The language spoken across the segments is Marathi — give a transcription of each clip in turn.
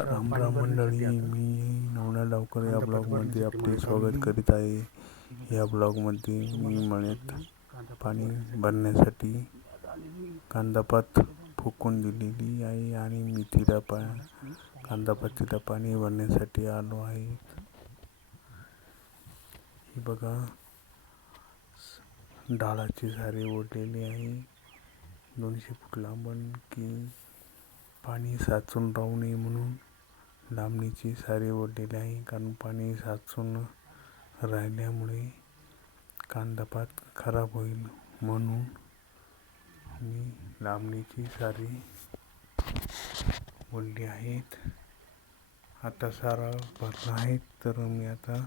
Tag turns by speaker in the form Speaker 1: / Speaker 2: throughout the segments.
Speaker 1: राम राम मंडळी मी नवना डावकर या ब्लॉगमध्ये आपले स्वागत करीत आहे. या ब्लॉगमध्ये मी मळ्यात पाणी भरण्यासाठी कांदापात फुकून दिलेली आहे आणि मी तिला पा कांदापातीला पाणी भरण्यासाठी आलो आहे. हे बघा डाळाची सारे ओढलेली आहे. दोनशे फूट लांबण की पाणी साचून राहू नये म्हणून लांबणीची सारे ओढलेले आहे. कारण पाणी साचून राहिल्यामुळे कांदापात खराब होईल म्हणून मी लांबणीची सारी ओढली आहेत. आता सारा भरला आहे तर मी आता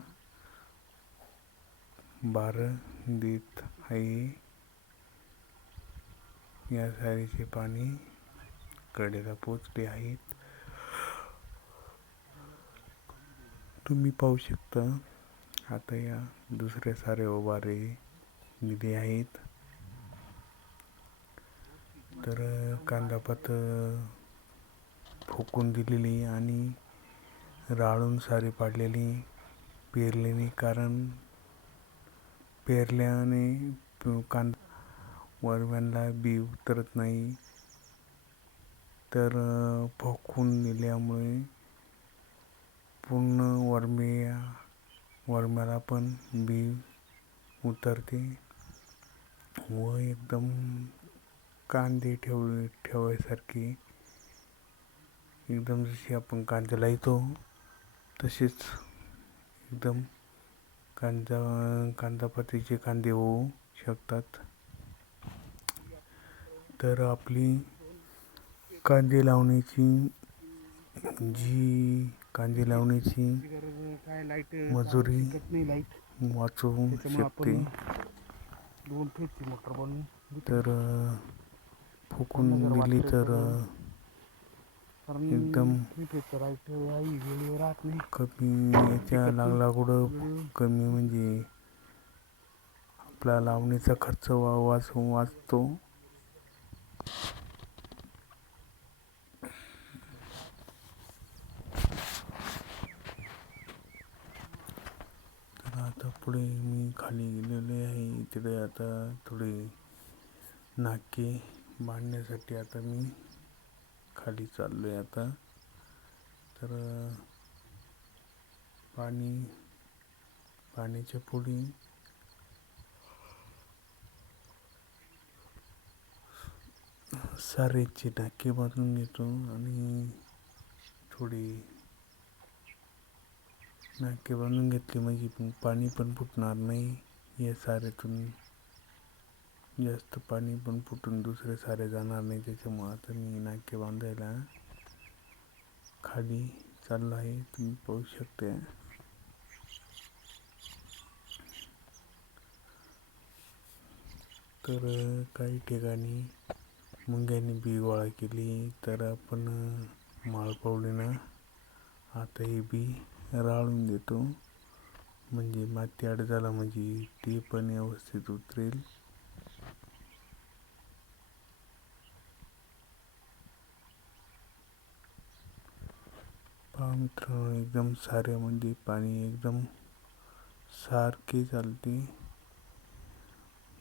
Speaker 1: बारं देत आहे. या सारीचे पाणी कडेला पोचले आहेत. तुम्ही पाहू शकता आता या दुसऱ्या सारे ओबारे दिले आहेत. तर कांदापात फुकून दिलेली आणि राळून सारी पाडलेली पेरलेली कारण पेरल्याने कांदा वरव्यांना बी उतरत नाही. तर भोकून दिल्यामुळे पूर्ण वरमे वरम्याला पण बी उतरते व एकदम कांदे ठेव ठेवायसारखी. एकदम जशी आपण कांदा लावतो तसेच एकदम कांदा कांदापातीचे कांदे होऊ शकतात. तर आपली कांदे लावण्याची जी कांदे लावण्याची मजुरी वाचवू शकते. तर फुकून दिली तर एकदम कमी याच्या लागला कमी म्हणजे आपला लावणीचा खर्च वा वाच वाचतो तर आता पुढे मी खाली गेलेले आहे तिथे आता थोडी नाके बांधण्यासाठी आता मी खाली चाललो आहे आता. तर पाणी पाण्याच्या पुढे सारेचे टाके बांधून घेतो आणि थोडी नाके बांधून घेतली म्हणजे पण पाणी पण फुटणार नाही. या साऱ्यातून जास्त पाणी पण फुटून दुसरे सारे जाणार नाही त्याच्यामुळं आता मी नाके बांधायला खाली चाललो आहे तुम्ही पाहू शकते तर काही ठिकाणी मुंग्यांनी बी गोळा केली तर आपण माळपावलीनं आता हे बी राळून देतो. म्हणजे माती आड झाला म्हणजे ते पण व्यवस्थित उतरेल. मित्रांनो एकदम साऱ्यामध्ये म्हणजे पाणी एकदम सारखे चालते.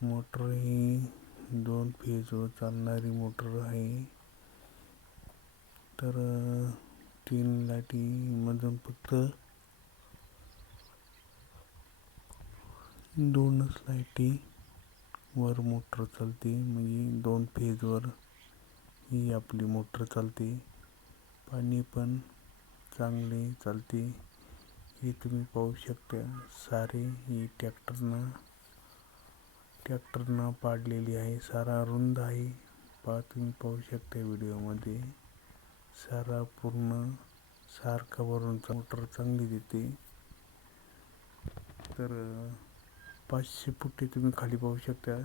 Speaker 1: मोटर ही दोन फेजवर चालणारी मोटर आहे. तर तीन लाटीमधून फक्त दोनच लाईटी वर मोटर चालते. म्हणजे दोन फेजवर ही आपली मोटर चालते. पाणी पण चांगले चालते. हे तुम्ही पाहू शकता सारे ही ट्रॅक्टरनं ट्रॅक्टरनं पाडलेली आहे. सारा रुंद आहे. पहा तुम्ही पाहू शकता व्हिडिओमध्ये सारा पूर्ण सारखा भरून मोटर चांगली देते. तर पाचशे फुटे तुम्ही खाली पाहू शकता.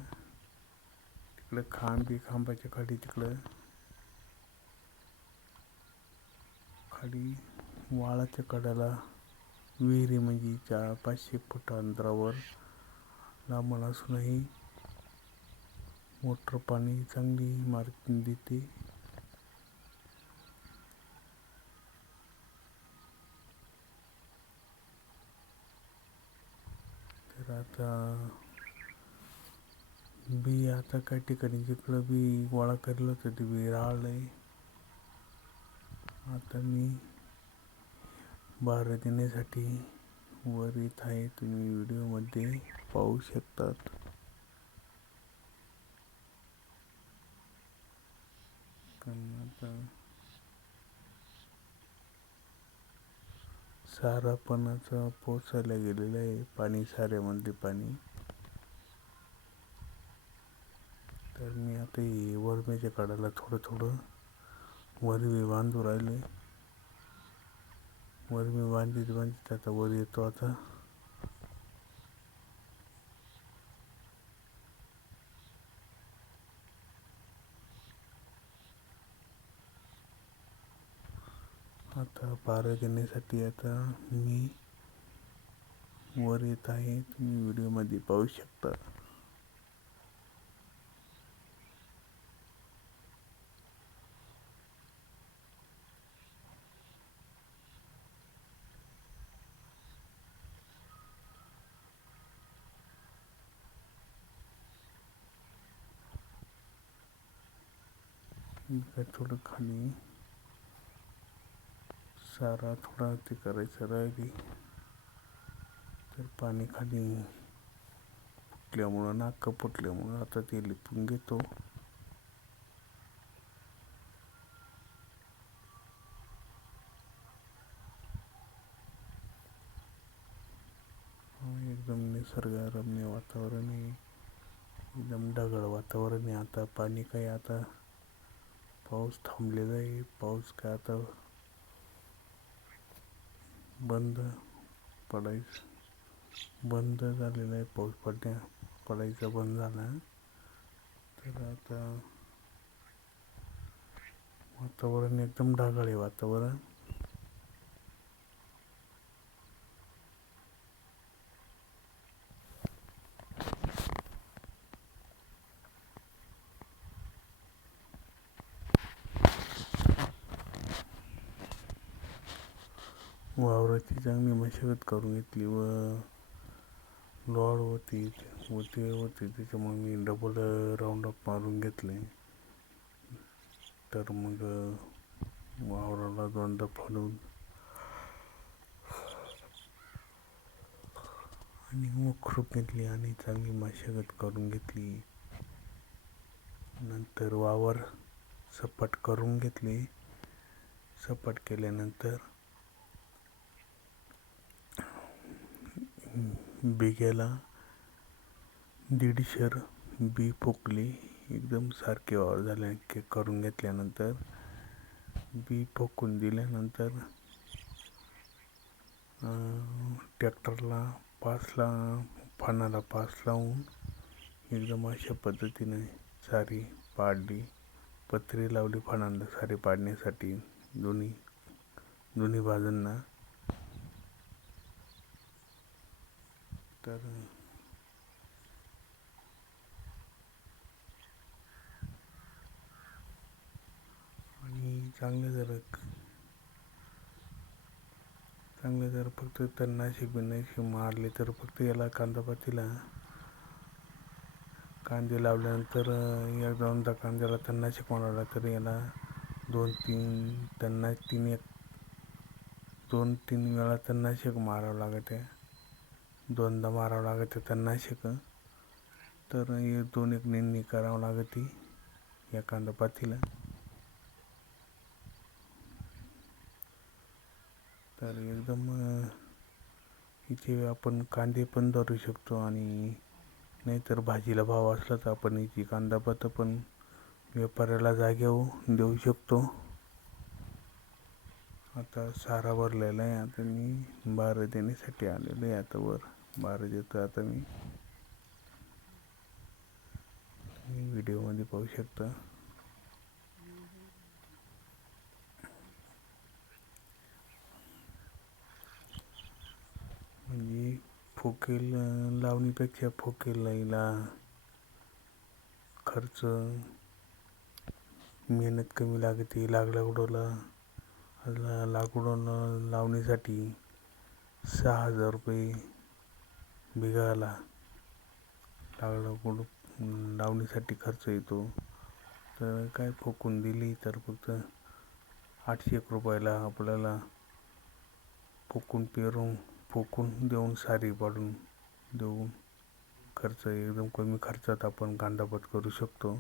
Speaker 1: तिकडं खांब खांबाच्या खाली तिकडं. खाली वाळाच्या कडाला विहिरी म्हणजे चार पाचशे फूट अंतरावर. लांबून असूनही मोटर पाणी चांगली मार देते. आता बी आता काही ठिकाणी जिकडं बी गोळा करलं होतं ते बी राहिलंय. आता मी बारा देण्यासाठी वर येत आहे तुम्ही व्हिडिओमध्ये पाहू शकतात. कारण आता सारापणाचा पोचायला गेलेलं आहे. पाणी साऱ्यामध्ये पाणी. तर मी आता हे वरमेच्या काढायला थोडं थोडं वरवी बांधू राहिले. वरमी बांधित बांधित आता वर येतो आता. आता पारा देण्यासाठी आता मी वर येत आहे. तुम्ही व्हिडिओमध्ये पाहू शकता. थोडं खाली. चारा थोडा ते करायचं राहिली. तर पाणी खाली फुटल्यामुळं नाक फुटल्यामुळं आता ते लिपून घेतो. हो, एकदम निसर्गरम्य वातावरण आहे. एकदम ढगाळ वातावरण आहे. आता पाणी काही आता पाऊस थांबलेला आहे. पाऊस काय आता बंद पडायचं. बंद झालेला आहे पाऊस पडण्या पडायचा बंद झाला तर आता वातावरण एकदम ढगाळ आहे वातावरण. वावराची चांगली मशागत करून घेतली व लॉड होती होती होते त्याच्यामुळे मी डबल राऊंड अप मारून घेतले. तर मग वावराला दोनदा फाडून आणि मुखरूप घेतली आणि चांगली मशागत करून घेतली. नंतर वावर सपाट करून घेतली. सपाट केल्यानंतर बिग्याला दीडशर बी पोकली एकदम सारखे वावर झाले करून घेतल्यानंतर बी फोकून दिल्यानंतर ट्रॅक्टरला पासला फानाला पास लावून एकदम अशा पद्धतीने सारी पाडली. पत्री लावली फणांना सारी पाडण्यासाठी दोन्ही दोन्ही बाजूंना. तर आणि चांगले जर चांगले जर फक्त तणनाशक बिनाशक मारले तर फक्त याला कांदापातीला कांदे लावल्यानंतर एक दोनदा कांद्याला तणनाशक मारवला तर याला दोन तीन तन्ना तीन एक दोन तीन वेळा तणनाशक मारावं लागत. आहे दोनदा मारावं लागते तणनाशक तर हे दोन एक निंदणी करावं लागते या कांदापातीला तर एकदम इथे आपण कांदे पण धरू शकतो आणि नाहीतर भाजीला भाव असला तर आपण इथे कांदापात पण व्यापाऱ्याला जाग्यावर देऊ शकतो. आता सारा भरलेला आहे. आता मी बारा देण्यासाठी आलेलो आहे आता वर. बारा देतो आता मी. व्हिडिओमध्ये पाहू शकता. म्हणजे फोकेल लावणीपेक्षा फोकेल लाईला खर्च मेहनत कमी लागते लागल्या लाकूड लावणीसाठी सहा हजार रुपये बिघाला लागलं कुठं लावणीसाठी खर्च येतो. तर काय फोकून दिली तर फक्त आठशे एक रुपयाला आपल्याला फोकून पेरून फोकून देऊन सारी पाडून देऊन खर्च एकदम कमी खर्चात आपण कांदापात करू शकतो.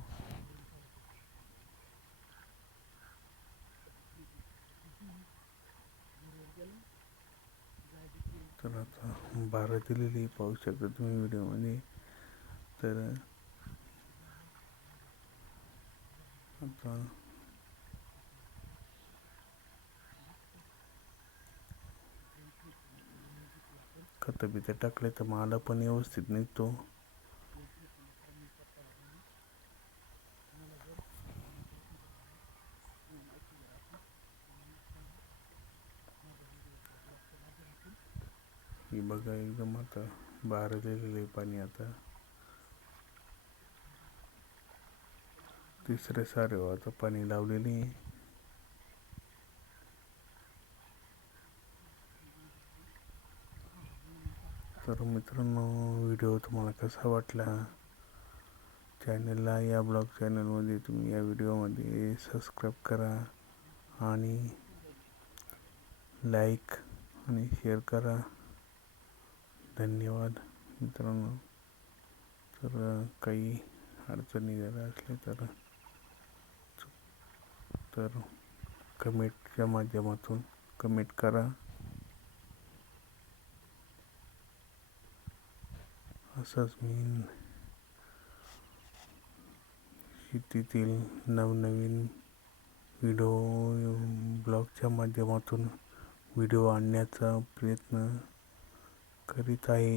Speaker 1: तर आता बारा दिलेली पाहू शकता तुम्ही व्हिडिओमध्ये. तर आता खतं बितं टाकले तर माला पण व्यवस्थित निघतो. की बघा एकदम आता बाहेर दिलेलं आहे पाणी आता. तिसरे सारे हो, आता पाणी लावलेले आहे. तर मित्रांनो व्हिडिओ तुम्हाला कसा वाटला? चॅनलला या ब्लॉग चॅनलमध्ये तुम्ही या व्हिडिओमध्ये सबस्क्राईब करा आणि लाईक आणि शेअर करा. धन्यवाद मित्रांनो. तर काही अडचणी झाल्या असल्या तर तर कमेंटच्या माध्यमातून कमेंट करा. असंच मी शेतीतील नवनवीन व्हिडिओ ब्लॉगच्या माध्यमातून व्हिडिओ आणण्याचा प्रयत्न करीत आहे.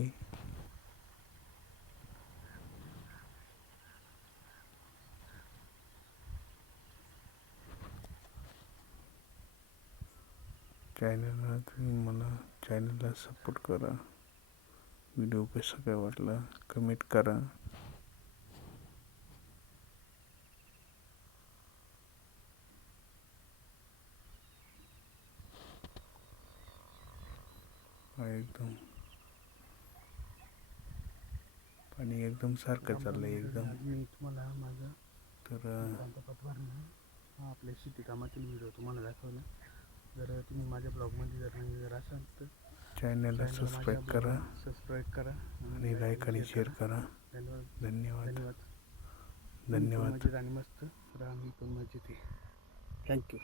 Speaker 1: चॅनलला तुम्ही मला चॅनलला सपोर्ट करा. व्हिडिओ कसा काय वाटला कमेंट करा हा एकदम पाणी एकदम सारखं चाललंय एकदम.
Speaker 2: आज मी तुम्हाला माझं
Speaker 1: तर
Speaker 2: हा आपल्या शेती कामातील व्हिडिओ तुम्हाला दाखवला जर तुम्ही माझ्या ब्लॉगमध्ये जर नवीन जर असाल तर
Speaker 1: चॅनलला सबस्क्राईब करा.
Speaker 2: सबस्क्राईब करा
Speaker 1: आणि लाईक आणि शेअर करा.
Speaker 2: धन्यवाद.
Speaker 1: धन्यवाद.
Speaker 2: धन्यवाद.
Speaker 1: धन्यवाद.
Speaker 2: मजेत आणि मस्त राहा मी पण मजेत आहे. थँक्यू